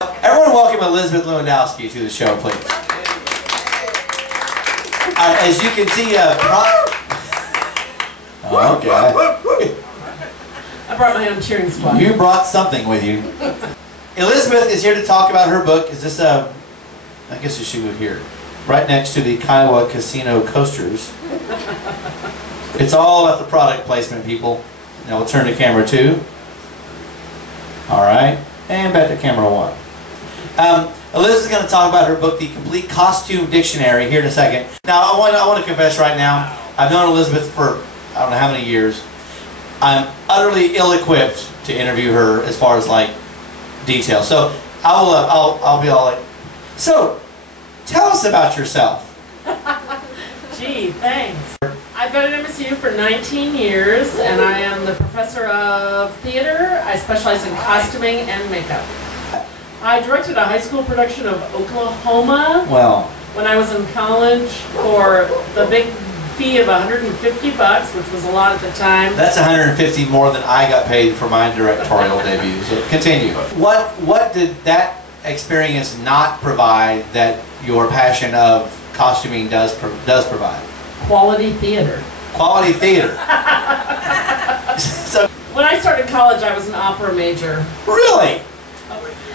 Everyone welcome Elizabeth Lewandowski to the show, please. As you can see, okay. I brought my own cheering squad. You brought something with you. Elizabeth is here to talk about her book. Is this a, I guess she would here, right next to the Kiowa Casino coasters. It's all about the product placement, people. Now we'll turn to camera 2. All right, and back to camera 1. Elizabeth is going to talk about her book, The Complete Costume Dictionary, here in a second. Now, I want to confess right now, I've known Elizabeth for I don't know how many years. I'm utterly ill-equipped to interview her as far as like detail. So I'll be all like, so tell us about yourself. Gee, thanks. I've been at MSU for 19 years, and I am the professor of theater. I specialize in costuming and makeup. I directed a high school production of Oklahoma when I was in college for the big fee of $150, which was a lot at the time. That's $150 more than I got paid for my directorial debut. So continue. What did that experience not provide that your passion of costuming does provide? Quality theater. Quality theater. So when I started college, I was an opera major. Really?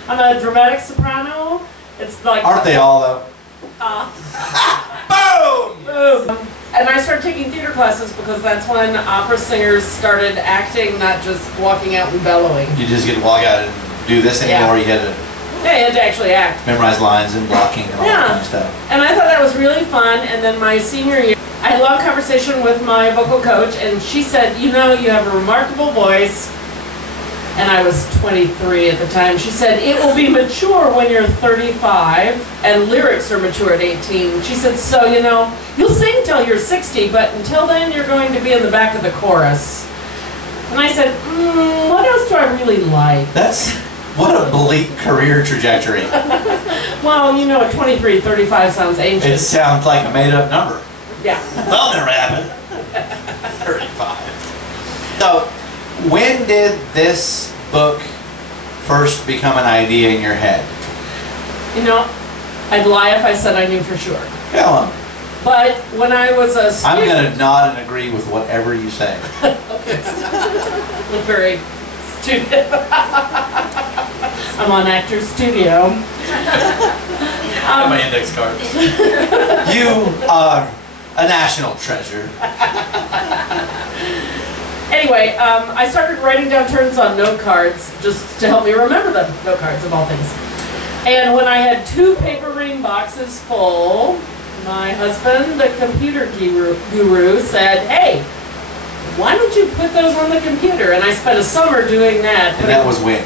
I'm a dramatic soprano. It's like aren't they all though? Boom! Boom! And I started taking theater classes because that's when opera singers started acting, not just walking out and bellowing. You just get to walk out and do this anymore. You had to. Yeah, you had to actually act. Memorize lines and blocking and all that kind of stuff. And I thought that was really fun. And then my senior year, I had a long conversation with my vocal coach, and she said, you know, you have a remarkable voice. And I was 23 at the time. She said, it will be mature when you're 35, and lyrics are mature at 18. She said, so, you know, you'll sing till you're 60, but until then, you're going to be in the back of the chorus. And I said, what else do I really like? What a bleak career trajectory. Well, you know, at 23, 35 sounds ancient. It sounds like a made-up number. Yeah. That'll never happen. 35. So, when did this book first become an idea in your head? You know, I'd lie if I said I knew for sure. Tell them. But when I was a student... I'm going to nod and agree with whatever you say. Okay. Look very student. I'm on Actors Studio. I have my index card. You are a national treasure. Anyway, I started writing down turns on note cards just to help me remember the note cards of all things. And when I had 2 paper ring boxes full, my husband, the computer guru, said, hey, why don't you put those on the computer? And I spent a summer doing that. And that was when?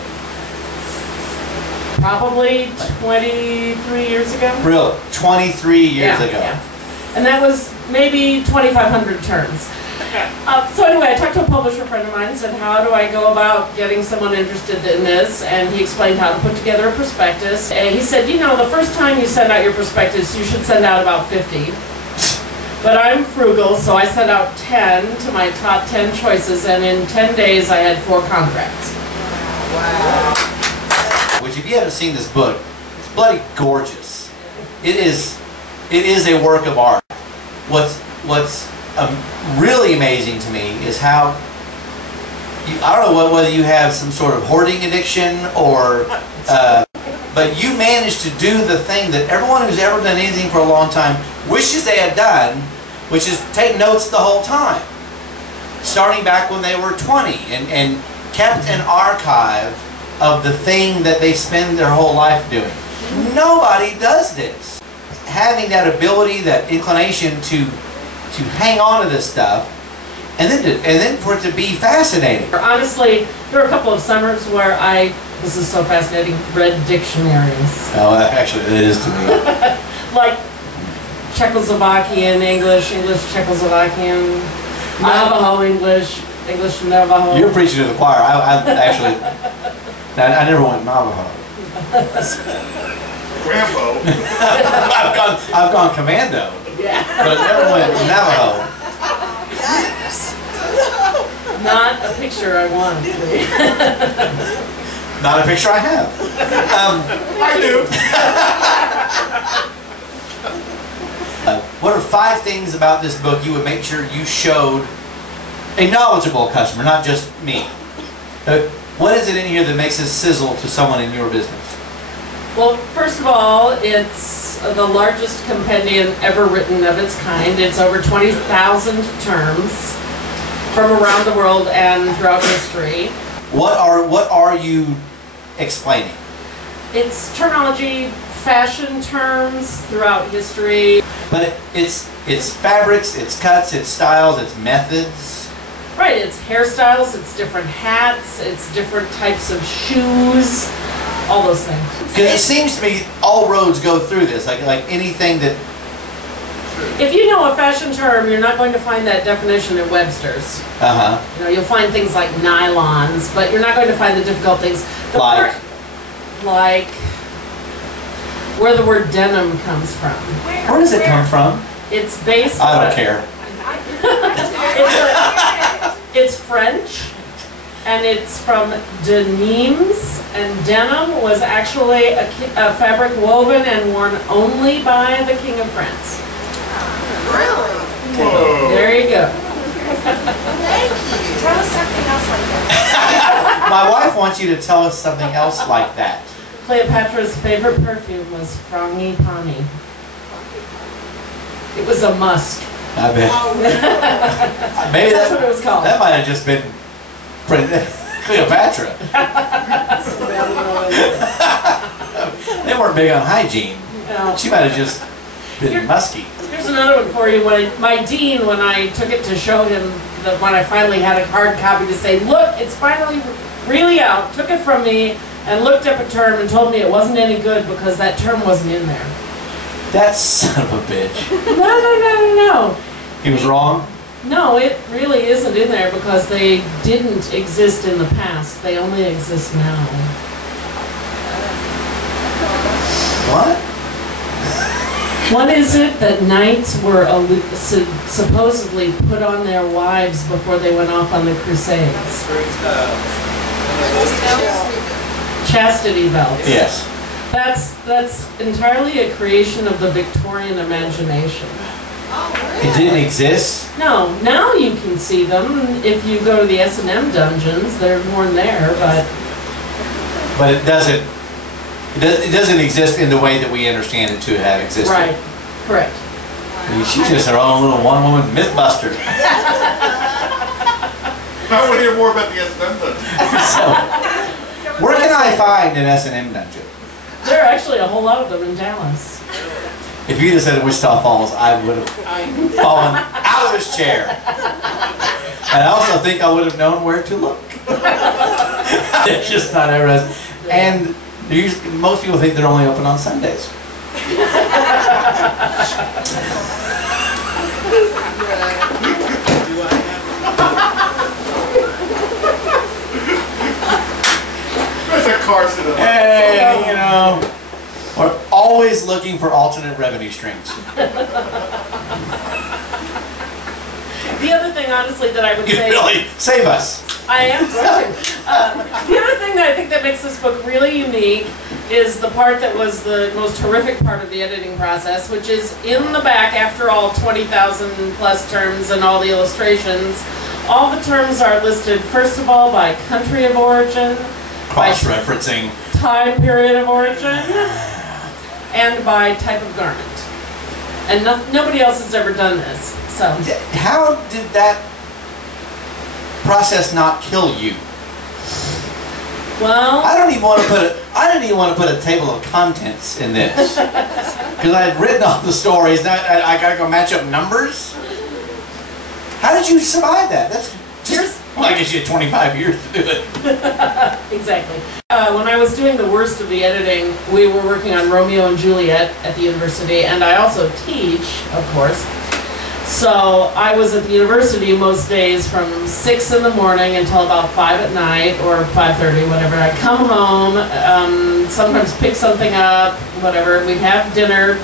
Probably 23 years ago. Really? 23 years ago. Yeah. And that was maybe 2,500 turns. So anyway, I talked to a publisher friend of mine and said, how do I go about getting someone interested in this? And he explained how to put together a prospectus. And he said, you know, the first time you send out your prospectus, you should send out about 50. But I'm frugal, so I sent out 10 to my top 10 choices, and in 10 days I had 4 contracts. Wow. Which, if you haven't seen this book, it's bloody gorgeous. It is a work of art. What's really amazing to me is how, I don't know whether you have some sort of hoarding addiction or, but you managed to do the thing that everyone who's ever done anything for a long time wishes they had done, which is take notes the whole time. Starting back when they were 20 and kept an archive of the thing that they spend their whole life doing. Nobody does this. Having that ability, that inclination to hang on to this stuff, and then for it to be fascinating. Honestly, there were a couple of summers where this is so fascinating, read dictionaries. Oh, actually, it is to me. Like Czechoslovakian English, English Czechoslovakian, Navajo English, English Navajo. You're preaching to the choir. I actually, I never went Navajo. Rambo. I've gone commando. Yeah. But I never went Navajo. Not a picture I want. Not a picture I have. I do. What are 5 things about this book you would make sure you showed a knowledgeable customer, not just me? What is it in here that makes this sizzle to someone in your business? Well, first of all, it's the largest compendium ever written of its kind. It's over 20,000 terms from around the world and throughout history. What are you explaining? It's terminology, fashion terms throughout history. But it's fabrics, it's cuts, it's styles, it's methods. Right, it's hairstyles, it's different hats, it's different types of shoes, all those things. Because it seems to me all roads go through this, like anything that... If you know a fashion term, you're not going to find that definition in Webster's. Uh-huh. You know, you'll find things like nylons, but you're not going to find the difficult things. Like where the word denim comes from. Where does it come from? It's based I on... don't care. It's French, and it's from denims, and denim was actually a fabric woven and worn only by the King of France. Really? Whoa. There you go. Thank you. Tell us something else like that. My wife wants you to tell us something else like that. Cleopatra's favorite perfume was frangipani. It was a musk. I bet. Oh, really? Maybe That's what it was called. That might have just been Cleopatra. They weren't big on hygiene. No. She might have just been musky. Here's another one for you. My dean, when I took it to show him, when I finally had a hard copy to say, look, it's finally really out, took it from me and looked up a term and told me it wasn't any good because that term wasn't in there. That son of a bitch. No. He was wrong? No, it really isn't in there because they didn't exist in the past. They only exist now. What? What is it that knights were supposedly put on their wives before they went off on the crusades? Chastity belts. Yes. That's entirely a creation of the Victorian imagination. It didn't exist? No, now you can see them. If you go to the S&M dungeons, they're worn there, But it doesn't exist in the way that we understand it to have existed. right, correct. I mean, she's just her own little one-woman mythbuster. I want to hear more about the S&M dungeon. So, where can I find an S&M dungeon? There are actually a whole lot of them in Dallas. If you'd have said Wichita Falls, I would have fallen out of this chair. And I also think I would have known where to look. It's just not ever. And most people think they're only open on Sundays. There's a car sitting on. Hey, you know, we're always looking for alternate revenue streams. The other thing, honestly, that I would You say... really save us. I am going to. The other thing that I think that makes this book really unique is the part that was the most horrific part of the editing process, which is in the back, after all 20,000 plus terms and all the illustrations, all the terms are listed, first of all, by country of origin, Cross-referencing. time period of origin, and by type of garment. And nobody else has ever done this. So How did that process not kill you? well, I didn't even want to put a table of contents in this because I had written all the stories. Now I got to go match up numbers. How did you survive that? That's just. Well, I guess you had 25 years to do it. exactly. When I was doing the worst of the editing, we were working on Romeo and Juliet at the university, and I also teach, of course. So I was at the university most days from 6 in the morning until about 5 at night, or 5:30, whatever. I'd come home, sometimes pick something up, whatever. We'd have dinner.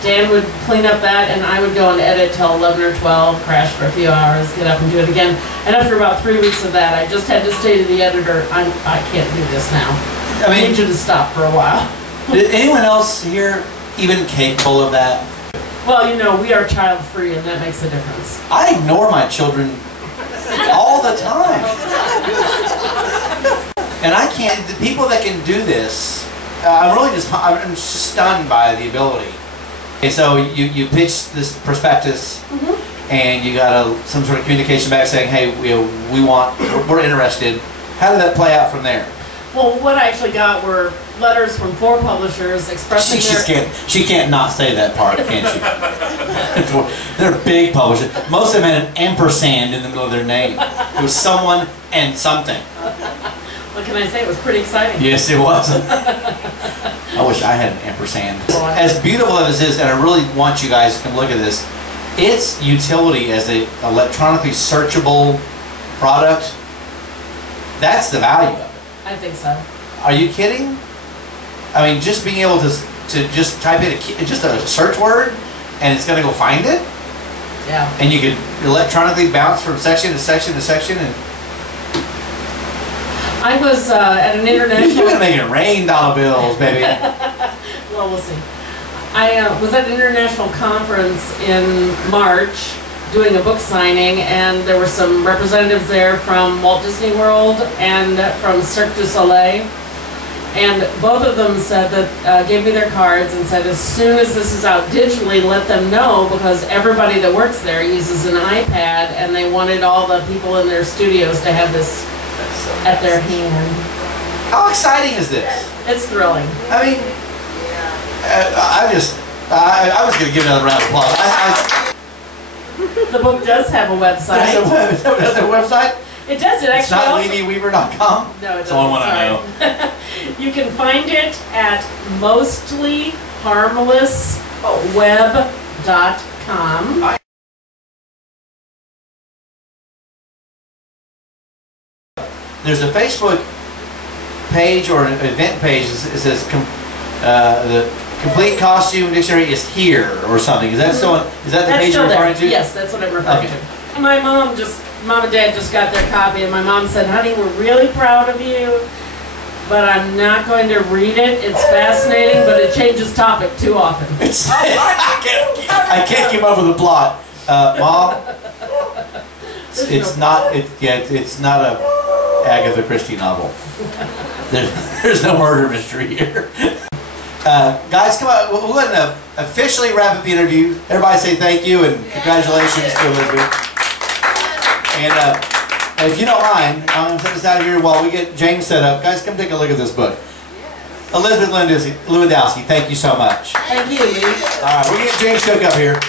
Dan would clean up that, and I would go and edit till 11 or 12, crash for a few hours, get up and do it again. And after about 3 weeks of that, I just had to say to the editor, I can't do this now. I need you to stop for a while. Did anyone else here even capable of that? Well, you know, we are child-free, and that makes a difference. I ignore my children all the time. And I can't, the people that can do this, I'm just stunned by the ability. Okay, so you pitch this prospectus, and you got some sort of communication back saying, hey, we're interested. How did that play out from there? Well, what I actually got were letters from 4 publishers expressing She can't not say that part, can she? They're big publishers. Most of them had an ampersand in the middle of their name. It was someone and something. What can I say? It was pretty exciting. Yes, it was. I wish I had an ampersand. As beautiful as this is, and I really want you guys to come look at this, its utility as an electronically searchable product, that's the value of it. I think so. Are you kidding? I mean, just being able to just type in just a search word, and it's going to go find it? Yeah. And you can electronically bounce from section to section to section, and I was at an international... You're going to make it rain dollar bills, baby. Well, we'll see. I was at an international conference in March doing a book signing, and there were some representatives there from Walt Disney World and from Cirque du Soleil. And both of them said that, gave me their cards and said, as soon as this is out digitally, let them know, because everybody that works there uses an iPad, and they wanted all the people in their studios to have this at their hand. How exciting is this? It's thrilling. I mean, I was going to give another round of applause. The book does have a website. Does it have a website? It does. It It's actually not LevyWeaver.com? No, it doesn't. That's the only one I know. You can find it at mostlyharmlessweb.com. There's a Facebook page or an event page that says the complete costume dictionary is here or something. Is that the page you're referring to? Yes, that's what I'm referring to. My mom and dad just got their copy, and my mom said, honey, we're really proud of you, but I'm not going to read it. It's fascinating, but it changes topic too often. I can't keep up with the plot. Mom, it's not a Agatha Christie novel. There's no murder mystery here. Guys, come on. We're going to officially wrap up the interview. Everybody say thank you and congratulations to Elizabeth. And if you don't mind, I'm going to set this out here while we get James set up. Guys, come take a look at this book. Elizabeth Lewandowski, thank you so much. Thank you, Lee. All right, we're going to get James Cook up here.